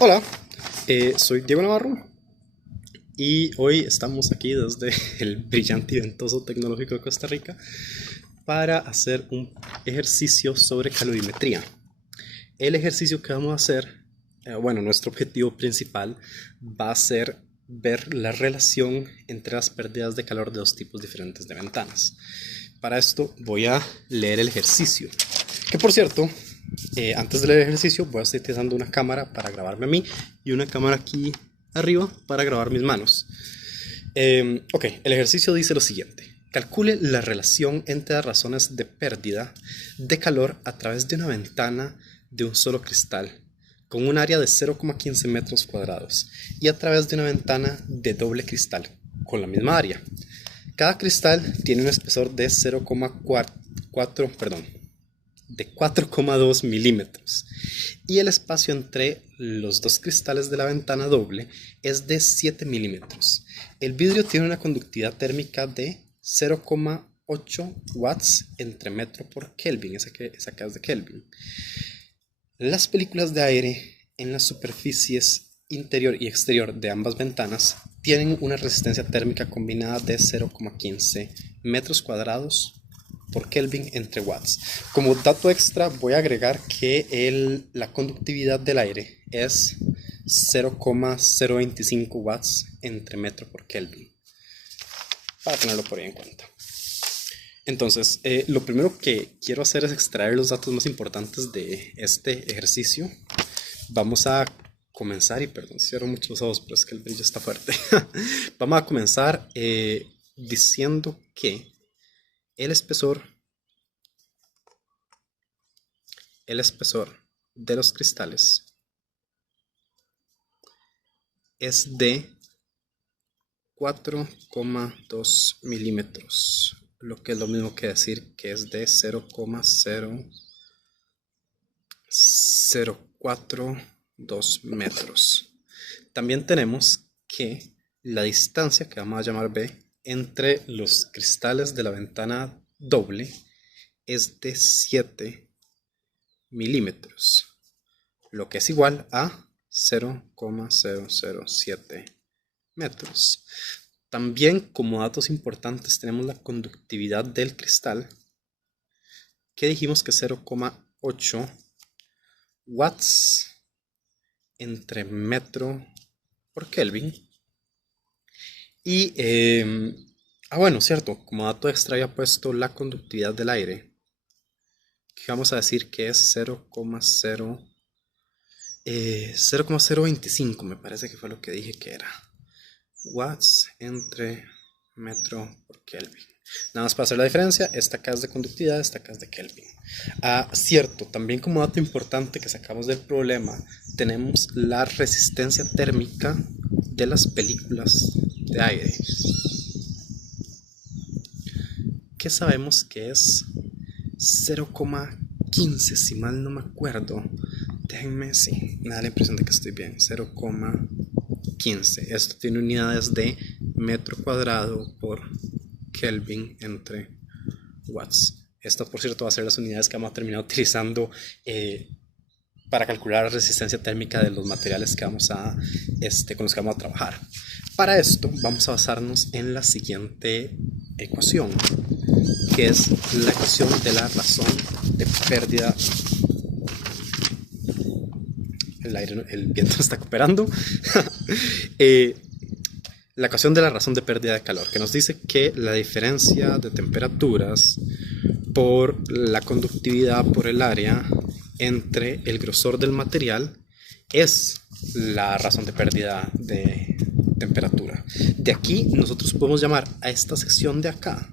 Hola, soy Diego Navarro y hoy estamos aquí desde el brillante y ventoso Tecnológico de Costa Rica para hacer un ejercicio sobre calorimetría. El ejercicio que vamos a hacer, bueno, nuestro objetivo principal va a ser ver la relación entre las pérdidas de calor de dos tipos diferentes de ventanas. Para esto voy a leer el ejercicio, que por cierto, antes de leer el ejercicio voy a estar utilizando una cámara para grabarme a mí y una cámara aquí arriba para grabar mis manos. Ok, el ejercicio dice lo siguiente. Calcule la relación entre las razones de pérdida de calor a través de una ventana de un solo cristal con un área de 0,15 metros cuadrados y a través de una ventana de doble cristal con la misma área. Cada cristal tiene un espesor de 0,4, perdón, de 4,2 milímetros y el espacio entre los dos cristales de la ventana doble es de 7 milímetros. El vidrio tiene una conductividad térmica de 0,8 watts entre metro por Kelvin, esa acá es de Kelvin. Las películas de aire en las superficies interior y exterior de ambas ventanas tienen una resistencia térmica combinada de 0,15 metros cuadrados por Kelvin entre watts. Como dato extra voy a agregar que la conductividad del aire es 0,025 watts entre metro por Kelvin, para tenerlo por ahí en cuenta. Entonces, lo primero que quiero hacer es extraer los datos más importantes de este ejercicio. Vamos a comenzar, y perdón, cierro mucho los ojos, pero es que el brillo está fuerte. Vamos a comenzar diciendo que el espesor, el espesor de los cristales es de 4,2 milímetros, lo que es lo mismo que decir que es de 0,0042 metros. También tenemos que la distancia, que vamos a llamar B, entre los cristales de la ventana doble es de 7 milímetros, lo que es igual a 0,007 metros. También, como datos importantes, tenemos la conductividad del cristal, que dijimos que es 0,8 watts entre metro por Kelvin. Y, bueno, cierto, como dato extra había puesto la conductividad del aire, que vamos a decir que es 0,025, me parece que fue lo que dije que era. Watts entre metro por Kelvin. Nada más para hacer la diferencia, esta acá es de conductividad, esta acá es de Kelvin. Cierto, también como dato importante que sacamos del problema, tenemos la resistencia térmica de las películas de aire, que sabemos que es 0,15, si mal no me acuerdo. Déjenme, sí, me da la impresión de que estoy bien. 0,15. Esto tiene unidades de metro cuadrado por Kelvin entre watts. Esto, por cierto, va a ser las unidades que vamos a terminar utilizando para calcular la resistencia térmica de los materiales que con los que vamos a trabajar. Para esto vamos a basarnos en la siguiente ecuación, que es la ecuación de la razón de pérdida. El viento está cooperando. La ecuación de la razón de pérdida de calor, que nos dice que la diferencia de temperaturas por la conductividad por el área entre el grosor del material es la razón de pérdida de temperatura. De aquí nosotros podemos llamar a esta sección de acá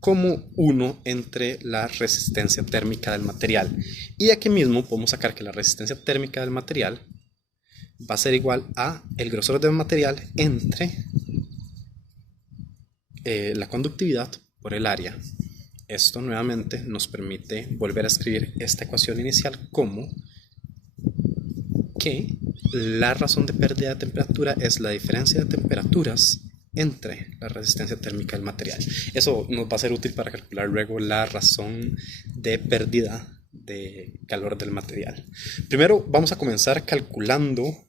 como 1 entre la resistencia térmica del material. Y de aquí mismo podemos sacar que la resistencia térmica del material va a ser igual a el grosor del material entre la conductividad por el área. Esto nuevamente nos permite volver a escribir esta ecuación inicial como que la razón de pérdida de temperatura es la diferencia de temperaturas entre la resistencia térmica del material. Eso nos va a ser útil para calcular luego la razón de pérdida de calor del material. Primero vamos a comenzar calculando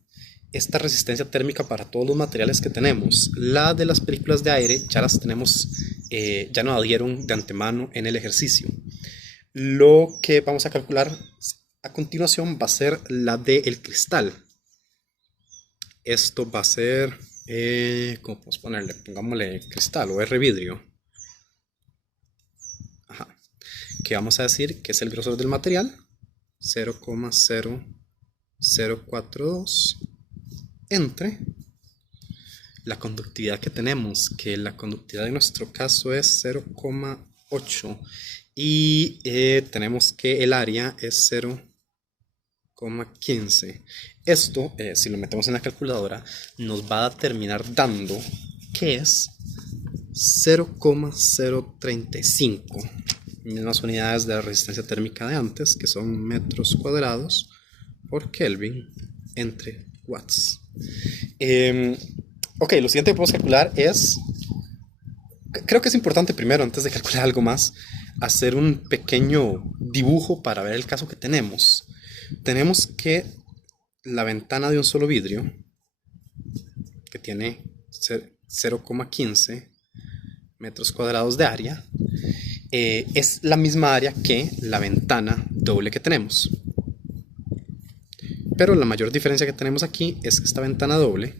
esta resistencia térmica para todos los materiales que tenemos. La de las películas de aire ya las tenemos, ya nos la dieron de antemano en el ejercicio. Lo que vamos a calcular a continuación va a ser la del cristal. Esto va a ser, ¿cómo podemos ponerle? Pongámosle cristal o R vidrio. Ajá. Que vamos a decir que es el grosor del material, 0,0042 entre la conductividad que tenemos, que la conductividad en nuestro caso es 0,8 y tenemos que el área es 0,15. Esto, si lo metemos en la calculadora, nos va a terminar dando que es 0,035, mismas unidades de la resistencia térmica de antes, que son metros cuadrados por Kelvin entre watts. Ok, lo siguiente que podemos calcular es, creo que es importante primero, antes de calcular algo más, hacer un pequeño dibujo para ver el caso que tenemos. Tenemos que la ventana de un solo vidrio, que tiene 0,15 metros cuadrados de área, es la misma área que la ventana doble que tenemos. Pero la mayor diferencia que tenemos aquí es que esta ventana doble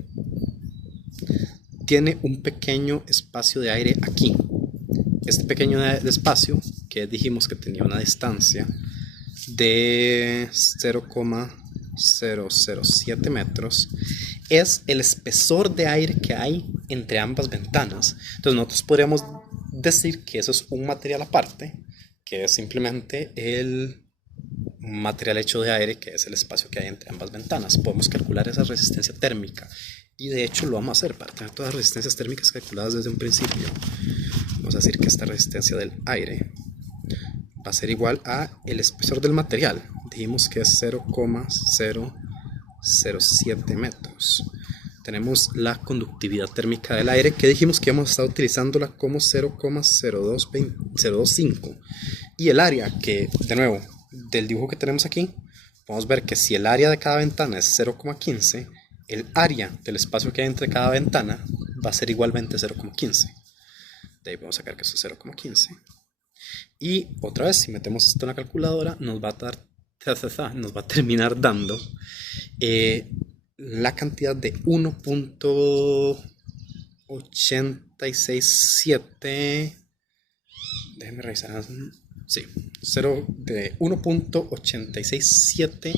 tiene un pequeño espacio de aire aquí. Este pequeño espacio, que dijimos que tenía una distancia de 0,007 metros, es el espesor de aire que hay entre ambas ventanas. Entonces nosotros podríamos decir que eso es un material aparte, que es simplemente el material hecho de aire, que es el espacio que hay entre ambas ventanas. Podemos calcular esa resistencia térmica y de hecho lo vamos a hacer para tener todas las resistencias térmicas calculadas desde un principio. Vamos a decir que esta resistencia del aire va a ser igual a el espesor del material. Dijimos que es 0,007 metros. Tenemos la conductividad térmica del aire, que dijimos que hemos estado utilizándola como 0,025. Y el área, que de nuevo, del dibujo que tenemos aquí, podemos ver que si el área de cada ventana es 0,15, el área del espacio que hay entre cada ventana va a ser igualmente 0,15. De ahí podemos sacar que eso es 0,15. Y otra vez, si metemos esto en la calculadora, nos va a terminar dando la cantidad de 1.867. Déjenme revisar. Sí, de 1.867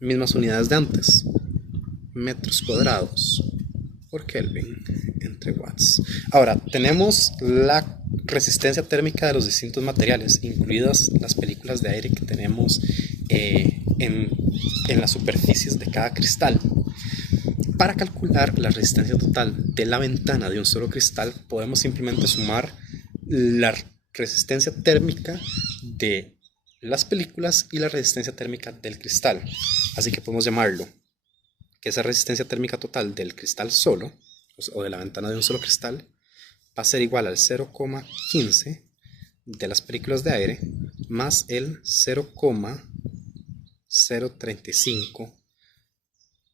mismas unidades de antes, metros cuadrados por Kelvin entre watts. Ahora, tenemos la resistencia térmica de los distintos materiales, incluidas las películas de aire que tenemos en las superficies de cada cristal. Para calcular la resistencia total de la ventana de un solo cristal, podemos simplemente sumar la resistencia térmica de las películas y la resistencia térmica del cristal. Así que podemos llamarlo que esa resistencia térmica total del cristal solo, o de la ventana de un solo cristal, va a ser igual al 0,15 de las películas de aire más el 0,035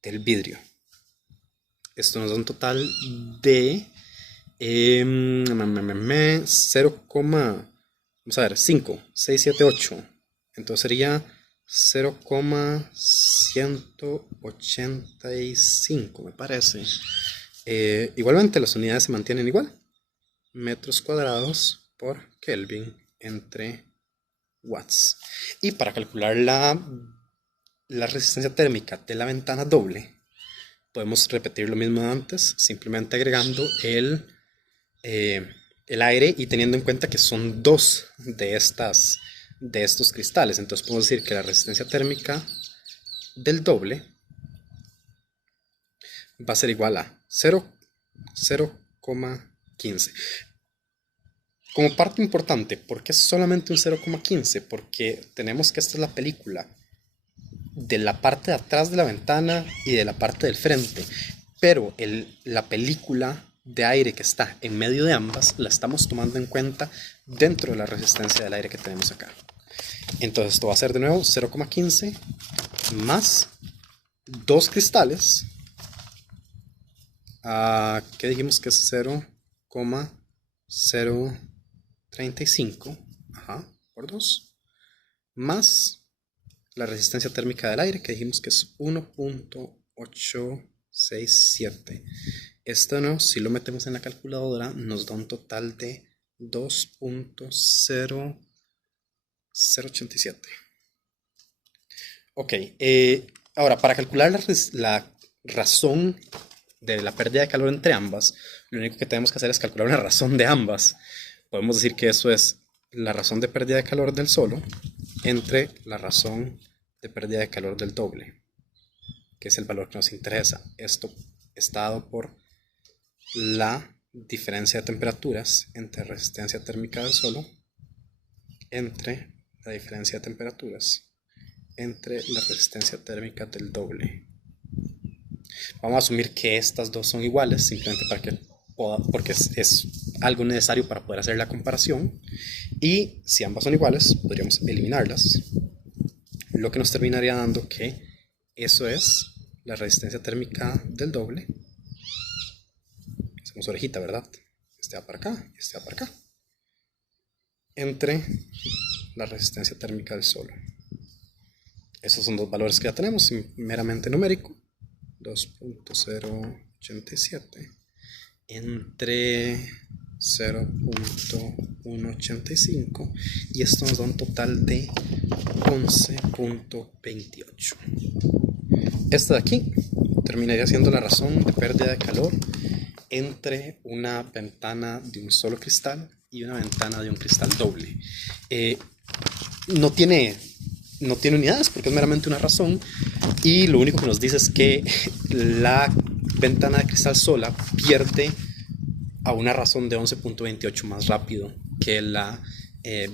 del vidrio. Esto nos da un total de 0,678. Entonces sería 0,185, me parece. Igualmente las unidades se mantienen igual, metros cuadrados por Kelvin entre watts. Y para calcular la resistencia térmica de la ventana doble, podemos repetir lo mismo de antes, simplemente agregando el aire y teniendo en cuenta que son dos de estos cristales. Entonces podemos decir que la resistencia térmica del doble va a ser igual a 0,15. Como parte importante, ¿por qué es solamente un 0,15? Porque tenemos que esta es la película de la parte de atrás de la ventana y de la parte del frente, pero la película de aire que está en medio de ambas la estamos tomando en cuenta dentro de la resistencia del aire que tenemos acá. Entonces esto va a ser de nuevo 0,15 más 2 cristales. ¿Qué dijimos que es 0,035? Ajá, por 2. Más la resistencia térmica del aire, que dijimos que es 1.867. Esto no, si lo metemos en la calculadora, nos da un total de 2.0087. Ok, ahora para calcular la razón de la pérdida de calor entre ambas, lo único que tenemos que hacer es calcular una razón de ambas. Podemos decir que eso es la razón de pérdida de calor del solo entre la razón de pérdida de calor del doble, que es el valor que nos interesa. Esto está dado por la diferencia de temperaturas entre resistencia térmica del solo entre la diferencia de temperaturas entre la resistencia térmica del doble. Vamos a asumir que estas dos son iguales, simplemente porque es algo necesario para poder hacer la comparación. Y si ambas son iguales, podríamos eliminarlas, lo que nos terminaría dando que eso es la resistencia térmica del doble. Hacemos orejita, ¿verdad? Este va para acá y este va para acá. Entre la resistencia térmica del solo. Esos son dos valores que ya tenemos, meramente numérico. 2.087 entre 0.185 y esto nos da un total de 11.28. Esta de aquí terminaría siendo la razón de pérdida de calor entre una ventana de un solo cristal y una ventana de un cristal doble. No tiene unidades porque es meramente una razón, y lo único que nos dice es que la ventana de cristal sola pierde a una razón de 11.28 más rápido que la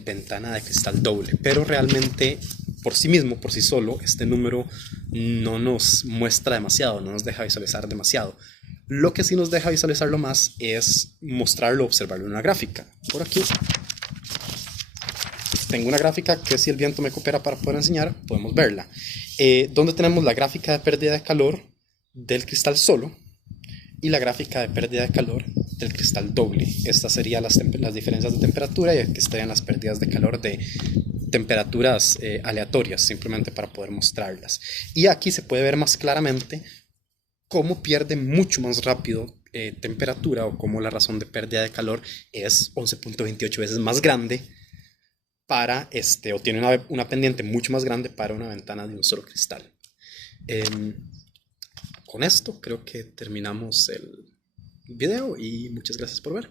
ventana de cristal doble, pero realmente por sí mismo, por sí solo, este número no nos muestra demasiado, no nos deja visualizar demasiado. Lo que sí nos deja visualizarlo más es mostrarlo, observarlo en una gráfica. Por aquí tengo una gráfica que, si el viento me coopera para poder enseñar, podemos verla. Donde tenemos la gráfica de pérdida de calor del cristal solo y la gráfica de pérdida de calor del cristal doble. Estas serían las diferencias de temperatura, y aquí estarían las pérdidas de calor de temperaturas aleatorias, simplemente para poder mostrarlas. Y aquí se puede ver más claramente cómo pierde mucho más rápido temperatura, o cómo la razón de pérdida de calor es 11.28 veces más grande para o tiene una pendiente mucho más grande para una ventana de un solo cristal. Con esto creo que terminamos el video y muchas gracias por ver.